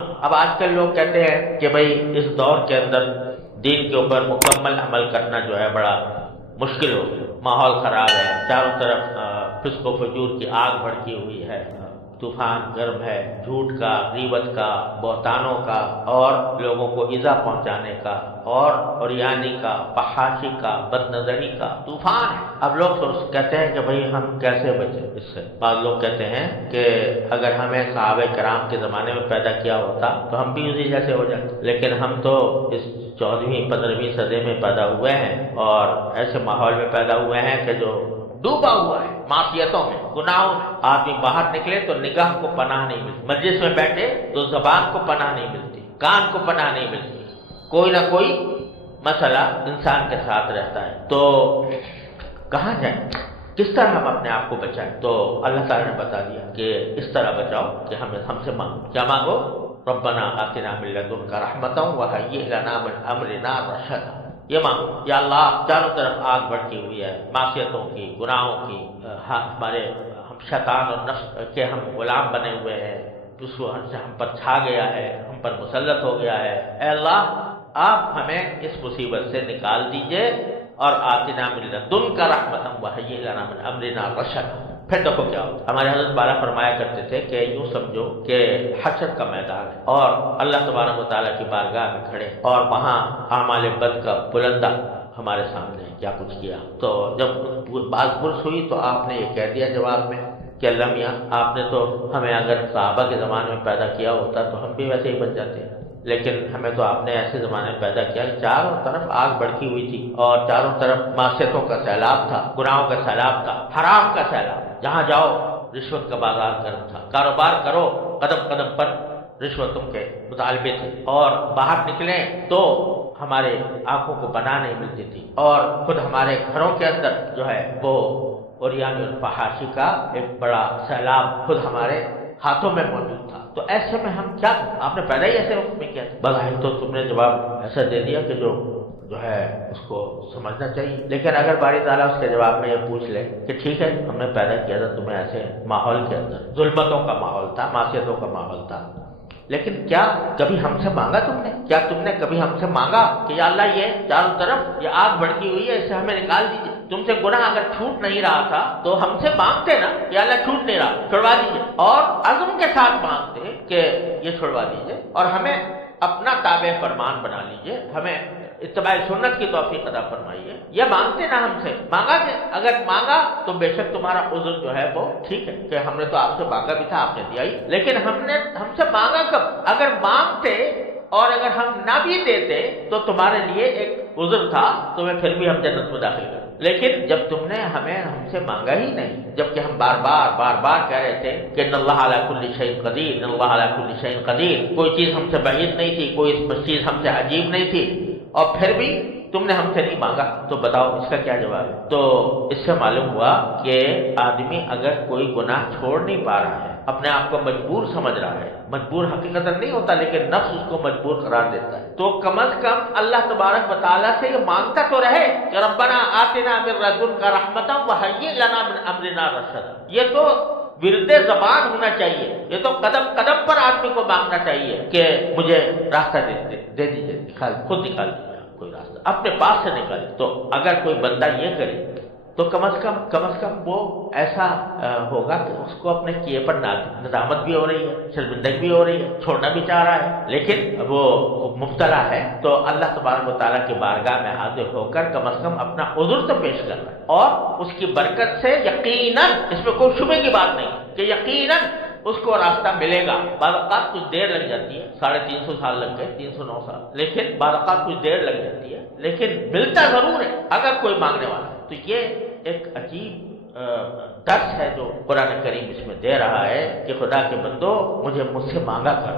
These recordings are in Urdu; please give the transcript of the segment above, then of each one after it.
اب آج کل لوگ کہتے ہیں کہ بھئی اس دور کے اندر دین کے اوپر مکمل عمل کرنا جو ہے بڑا مشکل ہو گیا، ماحول خراب ہے، چاروں طرف فسق و فجور کی آگ بھڑکی ہوئی ہے، طوفان گرم ہے، جھوٹ کا، غیبت کا، بہتانوں کا، اور لوگوں کو ایذا پہنچانے کا، اور عریانی کا، فحاشی کا، بد نظری کا طوفان ہے۔ اب لوگ کہتے ہیں کہ بھئی ہم کیسے بچیں اس سے۔ بعض لوگ کہتے ہیں کہ اگر ہمیں صحابہ کرام کے زمانے میں پیدا کیا ہوتا تو ہم بھی اسی جیسے ہو جاتے، لیکن ہم تو اس 14ویں 15ویں صدی میں پیدا ہوئے ہیں اور ایسے ماحول میں پیدا ہوئے ہیں کہ جو ڈوبا ہوا ہے معصیتوں میں، گناہوں میں۔ آدمی باہر نکلے تو نگاہ کو پناہ نہیں ملتی، مجلس میں بیٹھے تو زبان کو پناہ نہیں ملتی، کان کو پناہ نہیں ملتی، کوئی نہ کوئی مسئلہ انسان کے ساتھ رہتا ہے۔ تو کہاں جائیں، کس طرح ہم اپنے آپ کو بچائیں؟ تو اللہ تعالیٰ نے بتا دیا کہ اس طرح بچاؤ کہ ہم سے مانگو۔ کیا مانگو؟ ربنا آتنا من لدنک رحمتا وہیئ لنا من امرنا رشدا۔ یہ مانگو، یا اللہ چاروں طرف آگ بھڑکی ہوئی ہے معصیتوں کی، گناہوں کی، ہمارے ہم شیطان اور نفس کے ہم غلام بنے ہوئے ہیں، اس وجہ سے ہم پر چھا گیا ہے، ہم پر مسلط ہو گیا ہے۔ اے اللہ آپ ہمیں اس مصیبت سے نکال دیجئے، اور آتنا من لدنک رحمتا وہیئ لنا من امرنا رشدا۔ پھر دیکھو کیا ہوتا۔ ہمارے حضرت بالا فرمایا کرتے تھے کہ یوں سمجھو کہ حشر کا میدان ہے اور اللہ تبارک و تعالیٰ کی بارگاہ میں کھڑے، اور وہاں اعمال بد کا بلندہ ہمارے سامنے ہے، کیا کچھ کیا۔ تو جب بات پرس ہوئی تو آپ نے یہ کہہ دیا جواب میں کہ اللہ میاں آپ نے تو ہمیں اگر صحابہ کے زمانے میں پیدا کیا ہوتا تو ہم بھی ویسے ہی بن جاتے، لیکن ہمیں تو آپ نے ایسے زمانے میں پیدا کیا کہ چاروں طرف آگ بھڑکی ہوئی تھی اور چاروں طرف معصیتوں کا سیلاب تھا، گناہوں کا سیلاب تھا، حرام کا سیلاب، جہاں جاؤ رشوت کا بازار گرم تھا، کاروبار کرو قدم قدم پر رشوتوں کے مطالبے تھے، اور باہر نکلیں تو ہمارے آنکھوں کو پناہ نہیں ملتی تھی، اور خود ہمارے گھروں کے اندر جو ہے وہ عریانی اور فحاشی کا ایک بڑا سیلاب خود ہمارے ہاتھوں میں موجود تھا۔ تو ایسے میں ہم کیا کریں؟ آپ نے پیدا ہی ایسے وقت میں کیا تھا؟ بظاہر تو تم نے جواب ایسا دے دیا کہ جو ہے اس کو سمجھنا چاہیے، لیکن اگر باری تعالیٰ اس کے جواب میں یہ پوچھ لے کہ ٹھیک ہے ہم نے پیدا کیا تھا تمہیں ایسے ماحول کے اندر، ظلمتوں کا ماحول تھا، معصیتوں کا ماحول تھا، لیکن کیا کبھی ہم سے مانگا تم نے؟ کیا تم نے کبھی ہم سے مانگا کہ یا اللہ یہ چاروں طرف یہ آگ بھڑکی ہوئی ہے، اسے ہمیں نکال دیجیے؟ تم سے گناہ اگر چھوٹ نہیں رہا تھا تو ہم سے مانگتے نا کہ اللہ چھوٹ نہیں رہا، چھڑوا دیجیے، اور عزم کے ساتھ مانگتے کہ یہ چھڑوا دیجیے اور ہمیں اپنا تابع فرمان بنا لیجیے، ہمیں اتباع سنت کی توفیق عطا فرمائیے۔ یہ مانگتے نا ہم سے، مانگا کہ اگر مانگا تو بے شک تمہارا عذر جو ہے وہ ٹھیک ہے کہ ہم نے تو آپ سے مانگا بھی تھا، آپ نے دیا ہی، لیکن ہم سے مانگا کب؟ اگر مانگتے اور اگر ہم نہ بھی دیتے تو تمہارے لیے ایک عذر تھا، تمہیں پھر بھی ہم جنت میں داخل کریں، لیکن جب تم نے ہم سے مانگا ہی نہیں، جبکہ ہم بار بار کہہ رہے تھے کہ ان اللہ علی کل شیء قدیر، ان اللہ علی کل شیء قدیر، کوئی چیز ہم سے بعید نہیں تھی، کوئی چیز ہم سے عجیب نہیں تھی، اور پھر بھی تم نے ہم سے نہیں مانگا، تو بتاؤ اس کا کیا جواب ہے؟ تو اس سے معلوم ہوا کہ آدمی اگر کوئی گناہ چھوڑ نہیں پا رہا ہے، اپنے آپ کو مجبور سمجھ رہا ہے، مجبور حقیقت نہیں ہوتا لیکن نفس اس کو مجبور قرار دیتا ہے، تو کم از کم اللہ تبارک و تعالیٰ سے یہ مانگتا تو رہے کہ ربنا آتنا من لدنک رحمتا وہیئ لنا من امرنا رشدا۔ یہ تو ورد زبان ہونا چاہیے، یہ تو قدم قدم پر آدمی کو مانگنا چاہیے کہ مجھے راستہ دے دیجیے، خود نکال دیجیے کوئی راستہ اپنے پاس سے نکالے۔ تو اگر کوئی بندہ یہ کرے تو کم از کم وہ ایسا ہوگا کہ اس کو اپنے کیے پر ندامت بھی ہو رہی ہے، شرمندگی بھی ہو رہی ہے، چھوڑنا بھی چاہ رہا ہے، لیکن وہ مبتلا ہے، تو اللہ تبارک و تعالیٰ کی بارگاہ میں حاضر ہو کر کم از کم اپنا عذر تو پیش کر رہا ہے، اور اس کی برکت سے یقیناً، اس میں کوئی شبہ کی بات نہیں کہ یقیناً اس کو راستہ ملے گا۔ بعض اوقات کچھ دیر لگ جاتی ہے، 350 سال لگ گئے، 309 سال، لیکن بعض اوقات کچھ دیر لگ جاتی ہے، لیکن ملتا ضرور ہے اگر کوئی مانگنے والا۔ تو یہ ایک عجیب درس ہے جو قرآن کریم اس میں دے رہا ہے کہ خدا کے بندو مجھ سے مانگا کر،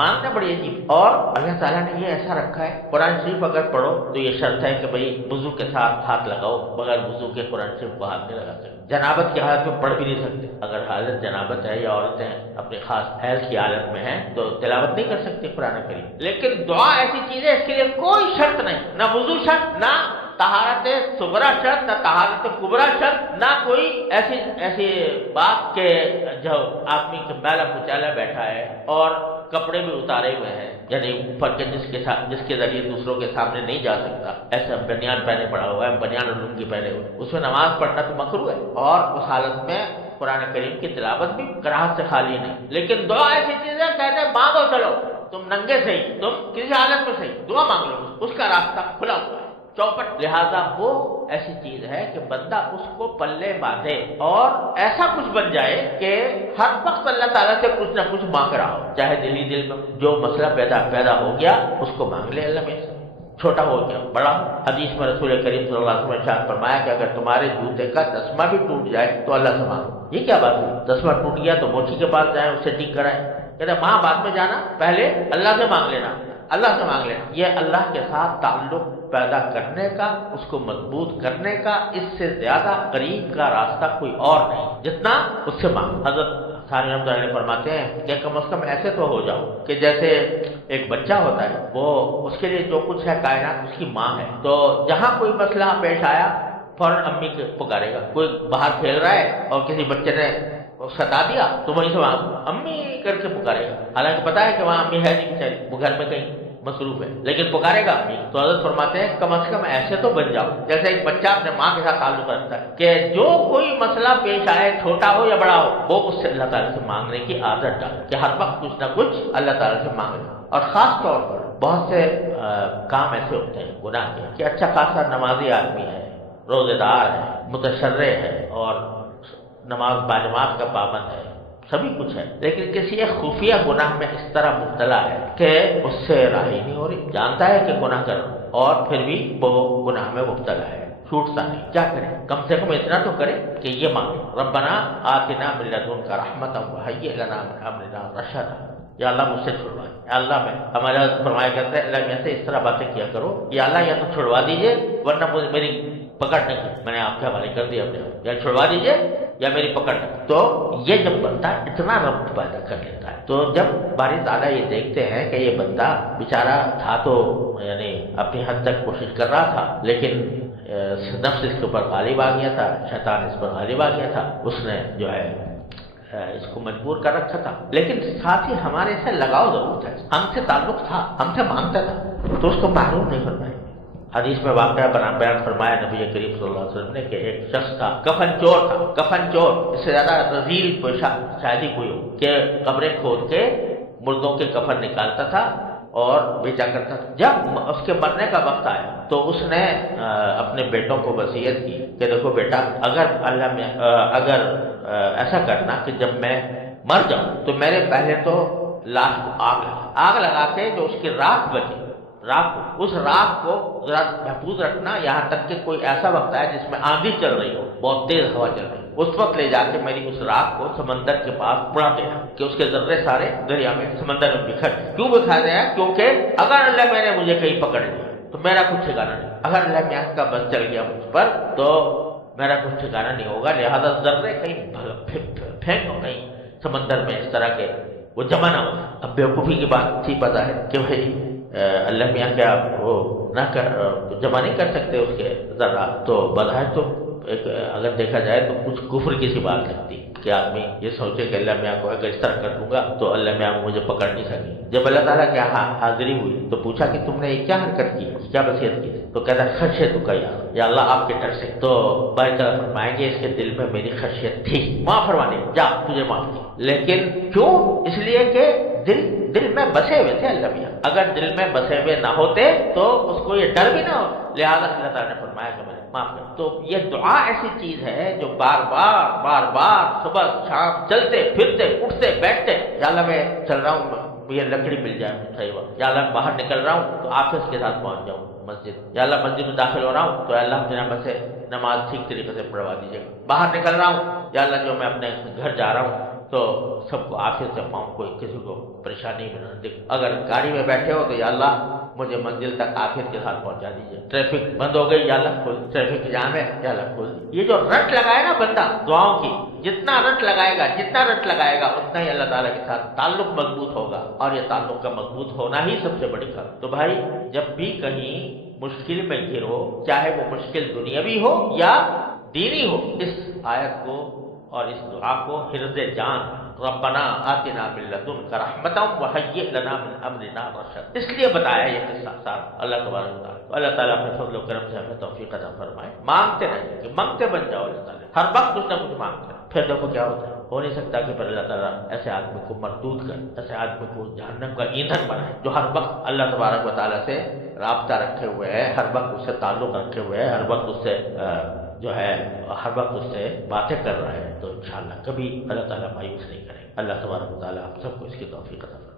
مانگنا بڑی عجیب، اور اللہ تعالیٰ نے یہ ایسا رکھا ہے۔ قرآن شریف اگر پڑھو تو یہ شرط ہے کہ بھئی وضو کے ساتھ ہاتھ لگاؤ، بغیر وضو کے قرآن شریف کو ہاتھ نہیں لگا سکتے، جنابت کی حالت میں پڑھ بھی نہیں سکتے، اگر حالت جنابت ہے یا عورتیں اپنی خاص حیض کی حالت میں ہیں تو تلاوت نہیں کر سکتے قرآن کریم، لیکن دعا ایسی چیز ہے اس کے لیے کوئی شرط نہیں، نہ وضو شرط، نہ طہارت صغرا شرط، نہ طہارت کبرا شرط، نہ کوئی ایسی بات کہ جو آدمی کے میلا کچالا بیٹھا ہے اور کپڑے بھی اتارے ہوئے ہیں، یعنی اوپر کے جس کے ذریعے دوسروں کے سامنے نہیں جا سکتا، ایسا بنیان پہنے پڑا ہوا ہے، بنیان اور لنگی پہنے ہوئے، اس میں نماز پڑھنا تو مکروہ ہے، اور اس حالت میں قرآن کریم کی تلاوت بھی کراہت سے خالی نہیں۔ لیکن دعا ایسی چیز ہے، کہتے ہیں مانگو، چلو تم ننگے سے ہی، تم کسی حالت میں صحیح دعا مانگ لو، اس کا راستہ کھلا ہوا ہے، چوپٹ۔ لہذا وہ ایسی چیز ہے کہ بندہ اس کو پلے باندھے اور ایسا کچھ بن جائے کہ ہر وقت اللہ تعالیٰ سے کچھ نہ کچھ مانگ رہا ہو، چاہے دل میں جو مسئلہ پیدا ہو گیا اس کو مانگ لے اللہ میں سے، چھوٹا ہو گیا بڑا ہو۔ حدیث میں رسول کریم صلی اللہ علیہ وسلم نے ارشاد فرمایا کہ اگر تمہارے جوتے کا تسمہ بھی ٹوٹ جائے تو اللہ سے مانگو۔ یہ کیا بات ہے؟ تسمہ ٹوٹ گیا تو موچی کے پاس جائیں، اس سے ٹھیک کرائیں، کہتے ہیں بعد میں جانا، پہلے اللہ سے مانگ لینا، اللہ سے مانگ لینا۔ یہ اللہ کے ساتھ تعلق پیدا کرنے کا، اس کو مضبوط کرنے کا، اس سے زیادہ قریب کا راستہ کوئی اور نہیں جتنا اس سے مانگ۔ حضرت ثانوی رحمۃ اللہ علیہ فرماتے ہیں کہ کم از کم ایسے تو ہو جاؤ کہ جیسے ایک بچہ ہوتا ہے، وہ اس کے لیے جو کچھ ہے کائنات اس کی ماں ہے، تو جہاں کوئی مسئلہ پیش آیا فوراً امی کے پکارے گا۔ کوئی باہر کھیل رہا ہے اور کسی بچے نے ستا دیا تو وہیں سے وہاں امی کر کے پکارے گا، حالانکہ پتا ہے کہ وہاں امی ہے نہیں بیچاری، وہ گھر میں کہیں مصروف ہے، لیکن پکارے گا امی۔ تو حضرت فرماتے ہیں کم از کم ایسے تو بن جاؤ جیسے ایک بچہ اپنے ماں کے ساتھ تعلق رکھتا ہے کہ جو کوئی مسئلہ پیش آئے، چھوٹا ہو یا بڑا ہو، وہ اس سے اللہ تعالیٰ سے مانگنے کی عادت ڈال، کہ ہر وقت کچھ نہ کچھ اللہ تعالیٰ سے مانگنا۔ اور خاص طور پر بہت سے کام ایسے ہوتے ہیں گناہ کے کہ اچھا خاصا نمازی آدمی ہے، روزے دار ہے، متشرع ہے اور نماز باجماعت کا پابند ہے، سبھی کچھ ہے، لیکن کسی ایک خفیہ گناہ میں اس طرح مبتلا ہے کہ اس سے راہی نہیں ہو رہی، جانتا ہے کہ گناہ کر رہا اور پھر بھی وہ گناہ میں مبتلا ہے، چھوٹتا نہیں۔ کیا کرے؟ کم سے کم اتنا تو کرے کہ یہ مانگے ربنا آتنا من لدنک رحمۃ وہیئ لنا من امرنا رشدا، یا اللہ مجھ سے چھڑوا، یا اللہ میں ہمارے فرمایا کرتے ہیں اللہ میں سے اس طرح باتیں کیا کرو، یا اللہ یا تو چھڑوا دیجئے ورنہ میری پکڑ نہیں، میں نے آپ کے حوالے کر دیا اپنے، یا چھڑوا دیجئے یا میری پکڑ نہیں۔ تو یہ جب بندہ اتنا ربط پیدا کر لیتا ہے، تو جب باری تعالیٰ یہ دیکھتے ہیں کہ یہ بندہ بیچارہ تھا تو یعنی اپنی حد تک کوشش کر رہا تھا، لیکن نفس اس کے اوپر غالب آ گیا تھا، شیطان اس پر غالب آ گیا تھا، اس نے جو ہے اس کو مجبور کر رکھا تھا، لیکن ساتھ ہی ہمارے سے لگاؤ ضرور تھا، ہم سے تعلق تھا، ہم سے مانگتا تھا، تو اس کو محروم نہیں فرمائے۔ حدیث میں واقعہ بیان فرمایا نبی کریم صلی اللہ علیہ وسلم نے کہ ایک شخص تھا، کفن چور، اس سے زیادہ رذیل شاید ہی کوئی ہو، کہ قبریں کھود کے مردوں کے کفن نکالتا تھا اور بیچا کرتا تھا۔ جب اس کے مرنے کا وقت آیا تو اس نے اپنے بیٹوں کو وصیت کی کہ دیکھو بیٹا، اگر ایسا کرنا کہ جب میں مر جاؤں تو میرے پہلے تو لاش کو آگ لگا کے جو اس کی راکھ بچے، اس راکھ کو ذرا محفوظ رکھنا، یہاں تک کہ کوئی ایسا وقت آئے جس میں آندھی چل رہی ہو، بہت تیز ہوا چل رہی ہو، اس وقت لے جا کے میری اس راکھ کو سمندر کے پاس اڑا دینا کہ اس کے ذرے سارے دریا میں سمندر میں بکھر۔ کیوں بکھا دیا؟ کیونکہ اگر اللہ میں نے مجھے کہیں پکڑ لیا تو میرا کچھ ٹھکانا نہیں، اگر اللہ میاں کا بس چل گیا مجھ پر تو میرا کچھ ٹھکانا نہیں ہوگا، لہذا ذرے کہیں پھینکو کہیں سمندر میں اس طرح کے وہ جمع نہ ہو۔ اب بیوقوفی کی بات تھی، پتا ہے کہ بھائی اللہ میاں کیا وہ نہ جمع نہیں کر سکتے اس کے ذرات، تو بظاہر تو ایک اگر دیکھا جائے تو کچھ کفر کی سی بات لگتی کہ آدمی یہ سوچے کہ اللہ میاں کو اگر اس طرح کر دوں گا تو اللہ میاں مجھے پکڑ نہیں سکے۔ جب اللہ تعالیٰ کی حاضری ہوئی تو پوچھا کہ تم نے یہ کیا حرکت کی، کیا وصیت کی؟ تو کہتا خشیت کا یا اللہ آپ کے ڈر سے۔ تو باری تعالیٰ فرمائیں گے اس کے دل میں میری خشیت تھی، معاف فرمانے جا تجھے معاف کی، لیکن کیوں؟ اس لیے کہ دل میں بسے ہوئے تھے اللہ میاں، اگر دل میں بسے ہوئے نہ ہوتے تو اس کو یہ ڈر بھی نہ ہو، لہٰذا اللہ تعالیٰ نے فرمایا کہ مجھے معاف کر۔ تو یہ دعا ایسی چیز ہے جو بار بار صبح شام چلتے پھرتے اٹھتے بیٹھتے، یا اللہ میں چل رہا ہوں یہ لکڑی مل جائے صحیح وقت، یا اللہ باہر نکل رہا ہوں تو آفس کے ساتھ پہنچ جاؤں مسجد، یا اللہ مسجد میں داخل ہو رہا ہوں تو اللہ مجھے سے نماز ٹھیک طریقے سے پڑھوا دیجیے گا، باہر نکل رہا ہوں یا اللہ جو میں اپنے گھر جا رہا ہوں تو سب کو عافیت سے پاؤں، کوئی کسی کو پریشانی میں نہ دیکھ، اگر گاڑی میں بیٹھے ہو تو یا اللہ مجھے منزل تک عافیت کے ساتھ پہنچا دیجیے، ٹریفک بند ہو گئی یا اللہ کھول، ٹریفک جام ہے یا اللہ کھول۔ یہ جو رٹ لگائے نا بندہ دعاؤں کی، جتنا رٹ لگائے گا اتنا ہی اللہ تعالیٰ کے ساتھ تعلق مضبوط ہوگا، اور یہ تعلق کا مضبوط ہونا ہی سب سے بڑی خبر۔ تو بھائی جب بھی کہیں مشکل میں گھرو، چاہے وہ مشکل دنیاوی ہو یا دینی ہو، اس آیت کو اور اس دعا کو حرز جان ربنا آتنا من لدنک رحمۃ وہیئ لنا من امرنا رشد، اس لیے بتایا یہ قصہ سارا اللہ تبارک و تعالیٰ۔ اللہ تعالیٰ اپنے فضل و کرم سے ہمیں توفیق عطا فرمائے۔ مانگتے رہیں کہ منگتے بن جاؤ اللہ تعالیٰ، ہر وقت کچھ نہ کچھ مانگتے رہو۔ پھر دیکھو کیا ہوتا ہے، ہو نہیں سکتا کہ پھر اللہ تعالیٰ ایسے آدمی کو مردود کر، ایسے آدمی کو جہنم کا ایندھن بنائے جو ہر وقت اللہ تبارک و تعالیٰ سے رابطہ رکھے ہوئے ہے، ہر وقت اس سے تعلق رکھے ہوئے ہے، ہر وقت اس سے جو ہے ہر وقت اس سے باتیں کر رہا ہے، تو انشاءاللہ کبھی اللہ تعالیٰ مایوس نہیں کرے۔ اللہ تبارک و تعالیٰ ہم سب کو اس کی توفیق عطا فرمائے۔